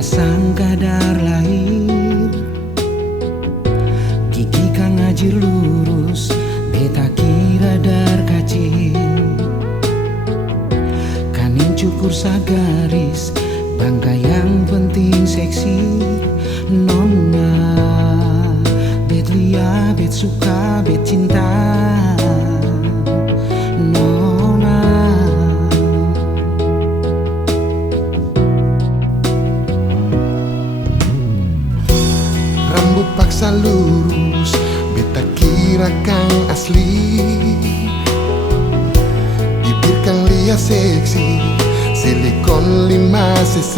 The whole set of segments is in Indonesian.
sangka dar lahir gigi kang ngajir lurus, beta kira dar kacil kanin cukur sagaris, bangga yang penting seksi. Nona bet lia, bet suka, bet cinta. Nona rambut paksa lurus, beta kira kang asli. Bibir kang lia seksi, silikon 5 cc.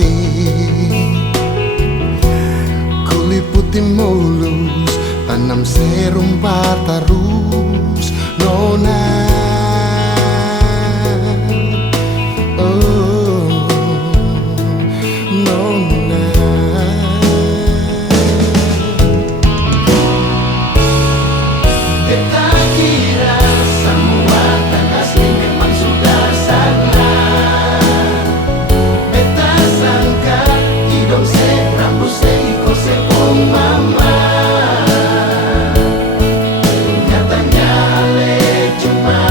Kulit putih mulus, tanam serum tarus. Nona, oh Nona. beta kira semua tan asli memang sudah salah. Beta sangka hidung se, rambut se, iko se, oh mama. Nyatanya ale cuma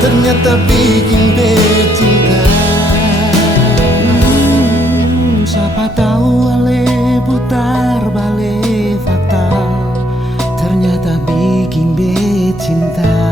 ternyata bikin becinta. Siapa tahu ale putar balik fakta, ternyata bikin becinta.